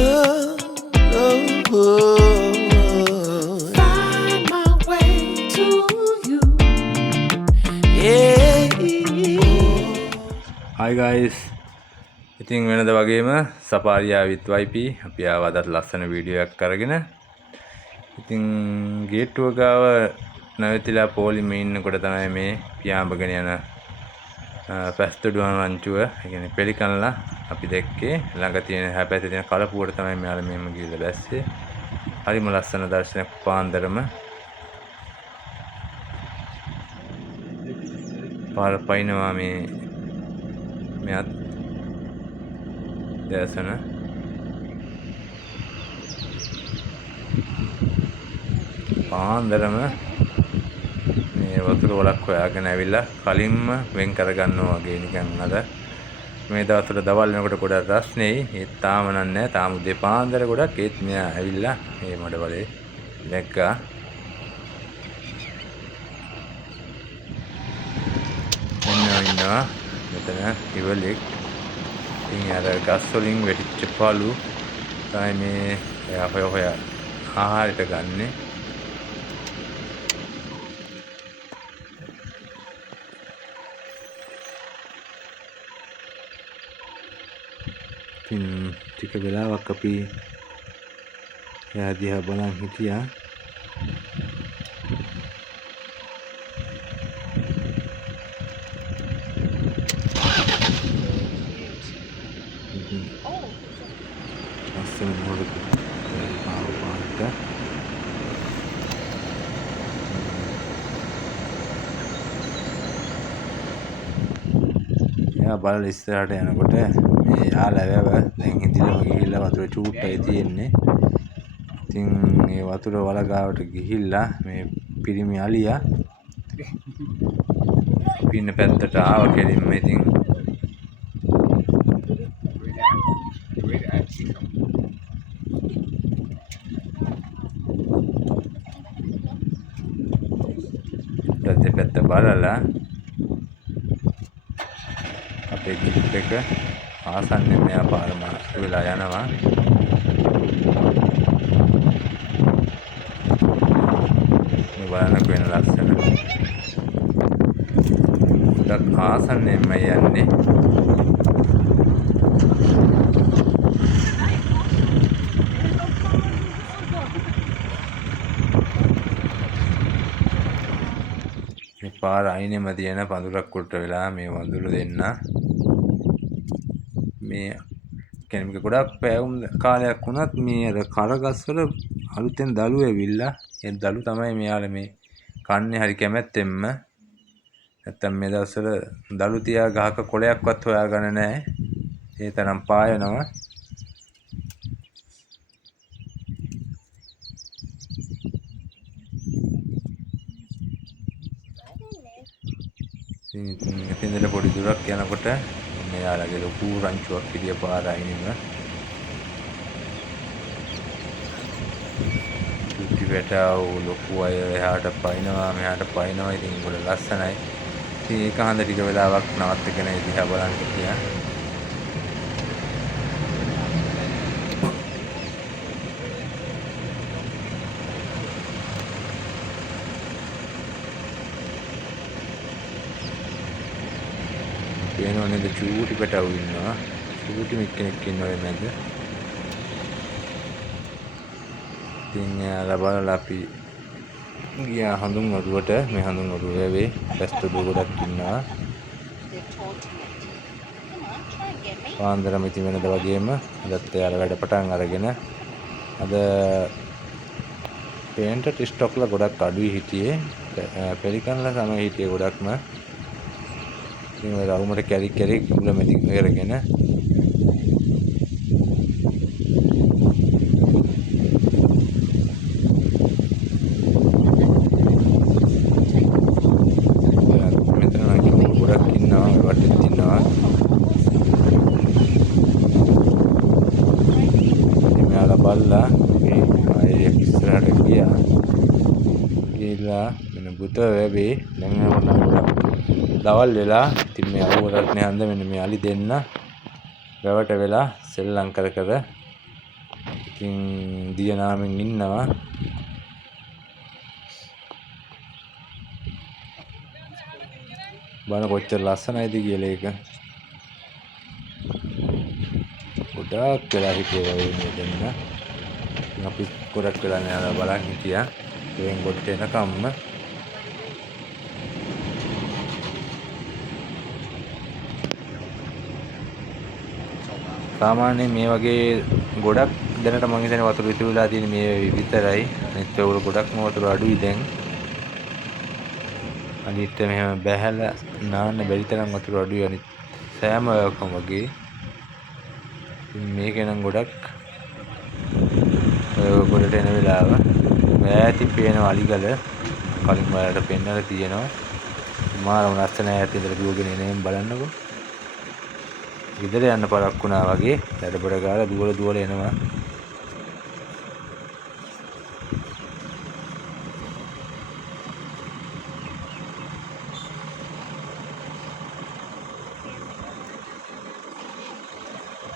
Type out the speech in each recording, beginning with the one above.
Find my way to you. Yeah. Hi guys. ඉතින් වෙනද වගේම සපාරියා with YP අපි ආවදත් ලස්සන වීඩියෝ එකක් අරගෙන. ඉතින් ගේට්ටුව ගාව නැවතිලා පොලිමේ ඉන්නකොට තමයි මේ පියාඹගෙන යන පැස්තඩුවන් රංචුව, ඒ කියන්නේ පෙලිකන්ලා අපි දැක්කේ. ළඟ තියෙන හැපැත්තේ තියෙන කලපුවට තමයි මෙයාලා මෙහෙම ගිහලා බැස්සේ. හරිම ලස්සන දර්ශනයක් පාන්දරම. පාර පයින්නවා මෙයත් දැසන පාන්දරම මේ වතුර වලක් හොයාගෙන ඇවිල්ලා කලින්ම වෙන් කරගන්නවා වගේ නිකන් අර මේ දවස්වල දවල් වෙනකොට ගොඩක් රස්නේ. ඒත් තාම නෑ, තාම උදේ පාන්දර ගොඩක්. ඒත් මෙයා ඇවිල්ලා මේ මඩවලේ දැක්කා. ඉන්නවා මෙතන ඉවලෙක්. ඉතින් අර ගස් වලින් වෙටිච්ච පළු තමයි මේ එයා හොය ආහාරයට ගන්නෙ. ඉතින් ටික වෙලාවක් අපි එයා දිහා බලන් හිටියා. ලස්සන මොහොතක පාට එයා බලලා ඉස්සරහට යනකොට මේ යාළ වැව දැන් හිඳිලම ගිහිල්ලා වතුර චූට්ටයි තියෙන්නේ. ඉතින් මේ වතුර වලගාවට ගිහිල්ලා මේ පිරිමි අලියා පින්න පැත්තට ආව කෙලින්ම. ඉතින් දෙපැත්ත බලලා අපේ ගිප් එක ආසන්නෙන් මෙයා පාර මාර්ග වෙලා යනවා. මේ බලන්න වෙන ලස්සන ගොඩක් ආසන්නෙන්ම යන්නේ. පාර අයිනෙම තියෙන පඳුරක් උඩට වෙලා මේ වඳුරු දෙන්න මේ කෙනෙක් ගොඩක් පැවුම් කාලයක් වුණත් මේ අර කරගස්වල අලුතෙන් දළු ඇවිල්ලා ඒ දළු තමයි මෙයාලා මේ කන්නේ හරි කැමැත්තෙන්ම. නැත්තම් මේ දවස්වල දළු තියා ගහක කොළයක්වත් හොයාගන්න නැහැ. ඒ තරම් පායනවා. ඉතින් පොඩි දුරක් යනකොට මෙයාලගේ ලොකු රංචුවක් පිළිය පාර අයිනෙම චුටි වැටව ලොකු අය එහාට පයින්නවා මෙහාට පයින්නවා. ඉතින් ගොඩ ලස්සනයි. ඉතින් ඒක හන්ද ටික වෙලාවක් නවත්තගෙන දිහා බලන් හිටියා. පේනව නේද චූටි පැටවු ඉන්නවා. චූටි කෙනෙක් ඉන්නවා මැද. ඉතින් ලබලා අපි ගියා හඳුන් වරුවට. මේ හඳුන් වරුව වැවේ පැස්තඩු ගොඩක් ඉන්නවා. පාන්දරම ඉතින් වෙනද වගේම අදත් එයාලා වැඩ පටන් අරගෙන අද පේන්ට් ස්ටොක්ලා ගොඩක් අඩුයි හිටියේ. පෙලිකන්ලා තමයි හිටියේ ගොඩක්ම. ඉතින් ඔය රවුමට කැරි උල මෙති කරගෙන මෙතන නම් ගොඩක් ඉන්නවා. ඔය වටේත් ඉන්නවා. ඉතින් මෙයාලා බල්ලා මේ අය ඉස්සරහට ගිහිල්ලා මෙන්න බුත වැවේ දැන් දවල් වෙලා. ඉතින් මේ අවුවරත් නේ හන්ද මෙන්න මේ අලි දෙන්න වැවට වෙලා සෙල්ලම් කර ඉතින් දියනාමෙන් ඉන්නවා. බලන්න කොච්චර ලස්සනයිද කියලා ඒක. ගොඩාක් වෙලා හිටියේ වගේ දෙන්න. අපි ගොඩක් වෙලා නෑ බලන් හිටියා. ඒෙන් ගොඩට එනකම්ම සාමාන්‍යයෙන් මේ වගේ ගොඩක් දැනට මම හිතන්නේ වතුර ඉතුරු වෙලා තියෙන මේ විතරයි. අනිත් ඒවල ගොඩක්ම වතුර අඩුයි දැන්. අනිත් මෙහෙම බැහැලා නාන්න බැරි තරම් වතුර අඩුයි අනිත් සෑම වෙලාවකම වගේ. මේක නම් ගොඩක් ගොඩට එන වෙලාව ඈතින් පේන අලිගල කලින් වලට පෙන්නලා තියෙනවා. මාරම ලස්සන ඈත ඉඳලා දුවගෙන එනේම් බලන්නකෝ. ගෙදර යන්න පරක් වුණා වගේ දඩබඩ ගාලා දුවල එනවා.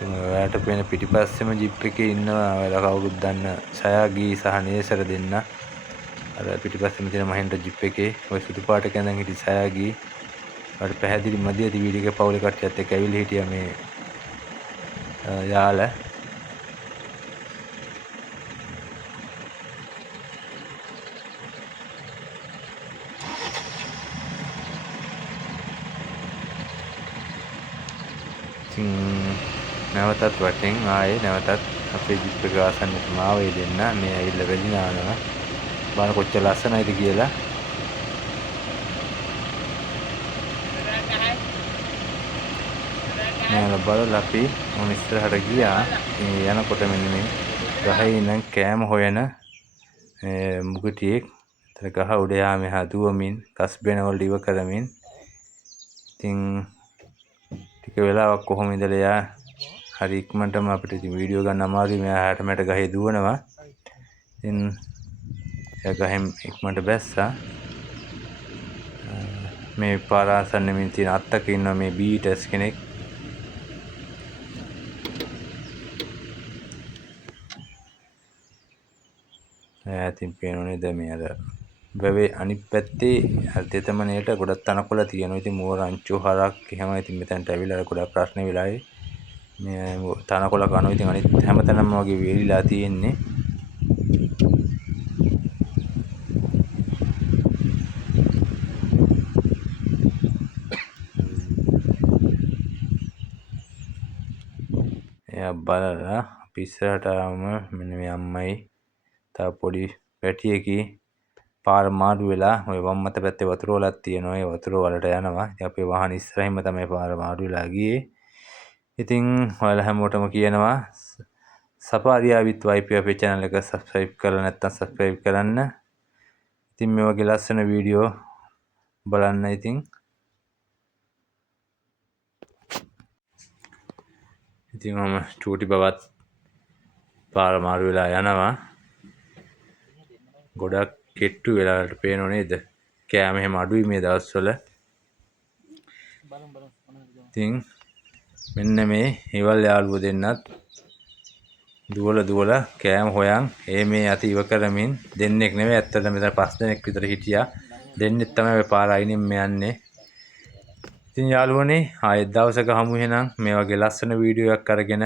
ඔයාලට පේන පිටිපස්සෙම ජිප් එකේ ඉන්නවා ඔයාලා කවුරුත් දන්න සයාගී සහ නේසර දෙන්න. අර පිටිපස්සෙම තියෙන මහින්ද්‍ර ජිප් එකේ ඔය සුදු පාට කැඳන් හිටි සයාගී. ඔයාලට පැහැදිලි මදියද වීඩියෝ එකේ පවුලේ කට්ටියත් එක්ක ඇවිල්ලා හිටියා මේ යාළ. නැවතත් වටෙන් ආයේ නැවතත් අපේ ජිප් එක ආසන්නටම ආවේ දෙන්න මේ ඇවිල්ලා වෙලිනානවා. බලන්න කොච්චර ලස්සනයිද කියලා. නෑ බලලා අපි මොන ඉස්සරහට ගියා. මේ යනකොට මෙන්න මේ ගහේ ඉඳන් කෑම හොයන මුගටියෙක් තර ගහ උඩ යා මෙහා දුවමින් ගස් බෙන වල ඉව කරමින් ඉතින් ටික වෙලාවක් කොහොම ඉඳලා යා හරි ඉක්මනටම අපිට ඉතින් වීඩියෝ ගන්න අමාරුයි. මෙයා හැට මැට ගහේ දුවනවා. ඉතින් එයා ගහෙන් ඉක්මනට බැස්සා. මේ පාර ආසන්නෙමින් තියෙන අත්තක ඉන්නවා මේ බීටස් කෙනෙක්. ඈතින් පේනෝ නේද මේ අර වැවේ අනිත් පැත්තේ අර තෙතමනේට ගොඩක් තනකොළ තියෙනවා. ඉතින් මෝර රංචු හරක් එහෙම ඉතින් මෙතනට ඇවිල්ලා ගොඩක් ප්‍රශ්න වෙලායි. මේ තනකොළ කනවා. ඉතින් අනිත් හැමතැනම වගේ වේලිලා තියෙන්නේ. එයා බලලා අපි ඉස්සරහට ආවම මෙන්න මේ අම්මයි තව පොඩි පැටියකි පාර මාරු වෙලා ওই වම් මත පැත්තේ වතුර වලක් තියෙනවා. ඒ වතුර වලට යනවා. ඉතින් අපේ වාහන ඉස්සරහින්ම තමයි පාර මාරු වෙලා ගියේ. ඉතින් ඔයාලා හැමෝටම කියනවා සපාරියා විත් YP අපේ channel එක subscribe කරලා නැත්නම් subscribe කරන්න. ඉතින් මේ වගේ ලස්සන වීඩියෝ බලන්න. ඉතින් මම චූටි බවත් පාර මාරු වෙලා යනවා. ගොඩක් කෙට්ටු වෙලාවට පේනෝ නේද? කෑම එහෙම අඩුයි මේ දවස්වල. ඉතින් මෙන්න මේ ඉවල් යාළුවෝ දෙන්නත් දුවල කෑම හොයන් මේ අත ඉව කරමින් දෙන්නෙක් නෙවෙයි ඇත්තටම මෙතන 5 දෙනෙක් විතර හිටියා. දෙන්නෙක් තමයි ඔය පාර අයිනින්ම යන්නේ. ඉතින් යාළුවනේ ආයෙත් දවසක හමු වෙනම් මේ වගේ ලස්සන වීඩියෝ එකක් අරගෙන